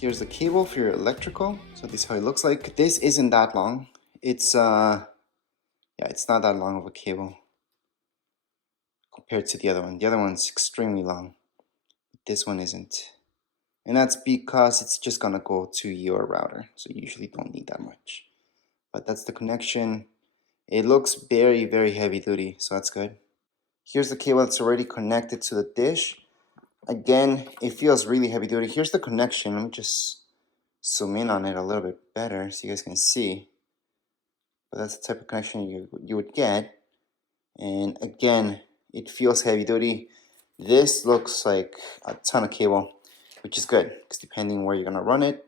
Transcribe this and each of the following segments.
Here's the cable for your electrical. So this is how it looks like. This isn't that long. It's yeah, it's not that long of a cable compared to the other one. The other one's extremely long. This one isn't. And that's because it's just gonna go to your router. So you usually don't need that much. But that's the connection. It looks very, very heavy duty, so that's good. Here's the cable that's already connected to the dish. Again, it feels really heavy duty. Here's the connection. Let me just zoom in on it a little bit better so you guys can see. But that's the type of connection you would get. And again, it feels heavy duty. This looks like a ton of cable, which is good because depending where you're gonna run it,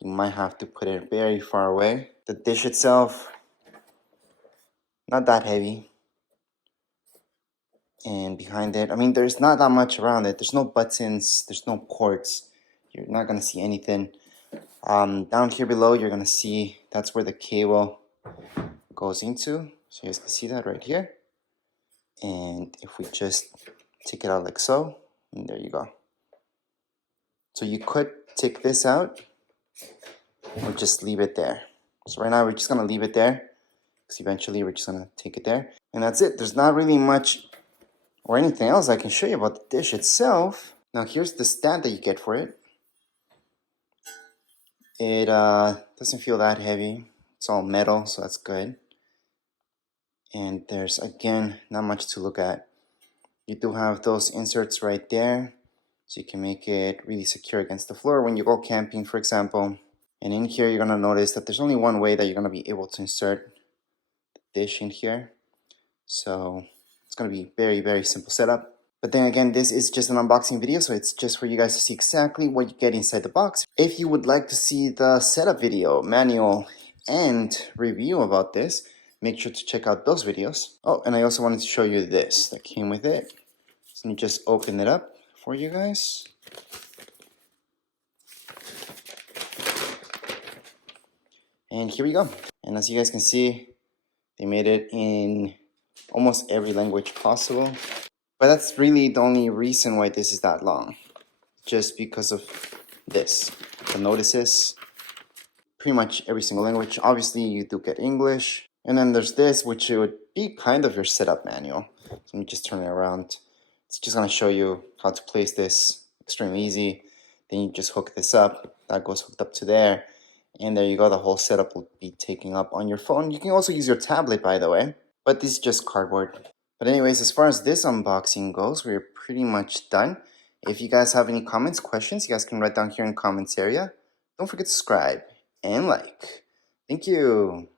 you might have to put it very far away. The dish itself, not that heavy. And behind it, I mean, there's not that much around it. There's no buttons, there's no ports. You're not gonna see anything. Down here below, you're gonna see that's where the cable goes into. So you guys can see that right here. And if we just take it out like so, and there you go. So you could take this out or just leave it there. So right now we're just gonna leave it there because eventually we're just gonna take it there. And that's it. There's not really much or anything else I can show you about the dish itself. Now here's the stand that you get for it. It doesn't feel that heavy. It's all metal, so that's good. And there's, again, not much to look at. You do have those inserts right there, so you can make it really secure against the floor when you go camping, for example. And in here, you're gonna notice that there's only one way that you're gonna be able to insert the dish in here. So it's gonna be very, very simple setup. But then again, this is just an unboxing video, so it's just for you guys to see exactly what you get inside the box. If you would like to see the setup video, manual, and review about this, make sure to check out those videos. Oh, and I also wanted to show you this that came with it. So let me just open it up for you guys. And here we go. And as you guys can see, they made it in almost every language possible. But that's really the only reason why this is that long. Just because of this. The notices. Pretty much every single language. Obviously, you do get English. And then there's this, which would be kind of your setup manual. So let me just turn it around. It's just going to show you how to place this. Extremely easy. Then you just hook this up. That goes hooked up to there. And there you go. The whole setup will be taken up on your phone. You can also use your tablet, by the way. But this is just cardboard. But anyways, as far as this unboxing goes, we're pretty much done. If you guys have any comments, questions, you guys can write down here in the comments area. Don't forget to subscribe and like. Thank you.